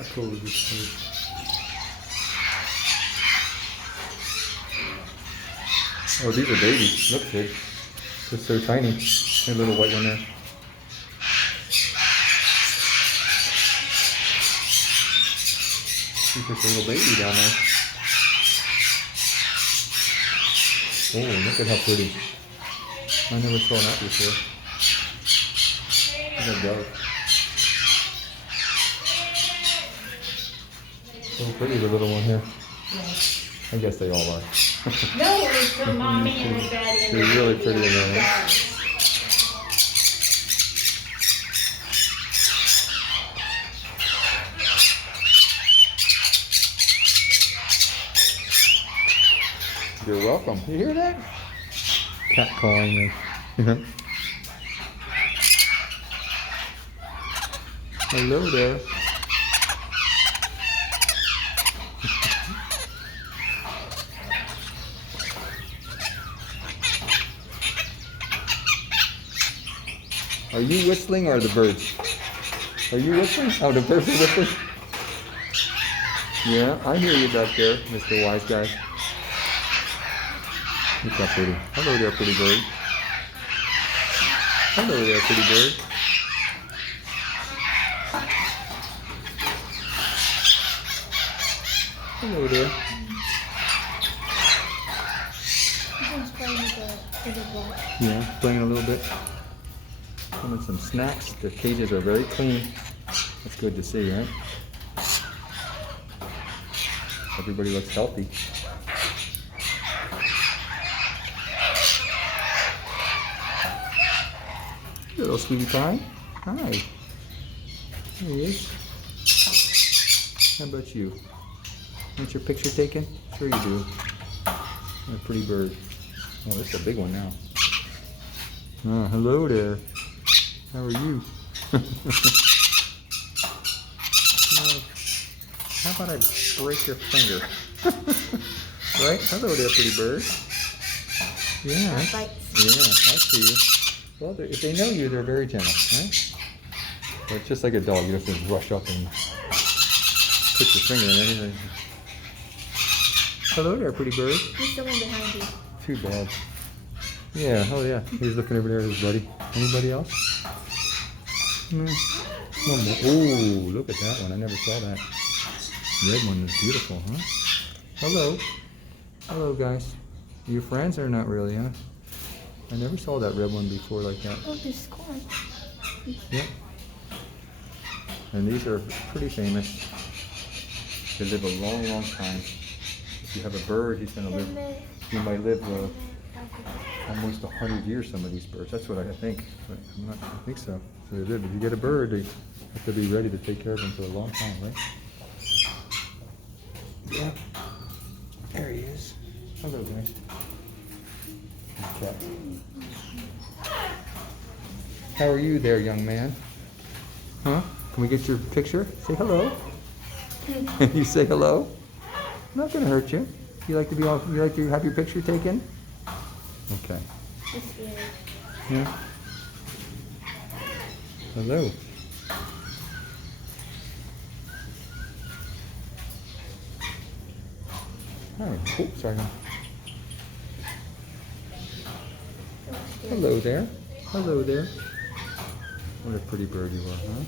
How cool is this bird? Oh, these are babies. Look, kid. They're so tiny. That little white one there. He's just a little baby down there. Oh, look at how pretty. I never saw that before. Look at that. So pretty, the little one here. I guess they all are. No worries for mommy and daddy. They're really pretty in there, huh? You're welcome. You hear that? Cat calling me. Hello there. Are you whistling or the birds? Are you whistling? Oh, the birds are whistling? Yeah, I hear you back there, Mr. Wise Guy. Look how pretty. Hello there, pretty bird. Hello there, pretty bird. Hello there. Yeah, playing a little bit. Wanted some snacks. The cages are very clean. That's good to see, right? Everybody looks healthy. Little sweetie pie. Hi. There he is. How about you? Want your picture taken? Sure you do. What a pretty bird. Oh, this is a big one now. Hello there. How are you? How about I break your finger? Right? Hello there, pretty bird. Yeah. Yeah, I see you. Well, if they know you, they're very gentle, right? But it's just like a dog. You have to rush up and put your finger in anything. Hello there, pretty bird. There's someone behind you. Too bad. Yeah, oh yeah. He's looking over there at his buddy. Anybody else? No. One more. Oh, look at that one. I never saw that. Red one is beautiful, huh? Hello. Hello, guys. Are you friends or not really, huh? I never saw that red one before like that. Oh, there's corn. Yep. And these are pretty famous. They live a long, long time. If you have a bird, he's going to live. He might live almost 100 years. Some of these birds. That's what I think. But I think so. So they live. If you get a bird, they have to be ready to take care of them for a long time, right? Yeah. There he is. Hello, guys. Okay. How are you there, young man? Huh? Can we get your picture? Say hello. You say hello? I'm not gonna hurt you. You like to be all, you like to have your picture taken? Okay. Yeah. Hello. Hi. Oh, sorry. Hello there. Hello there. What a pretty bird you are, huh?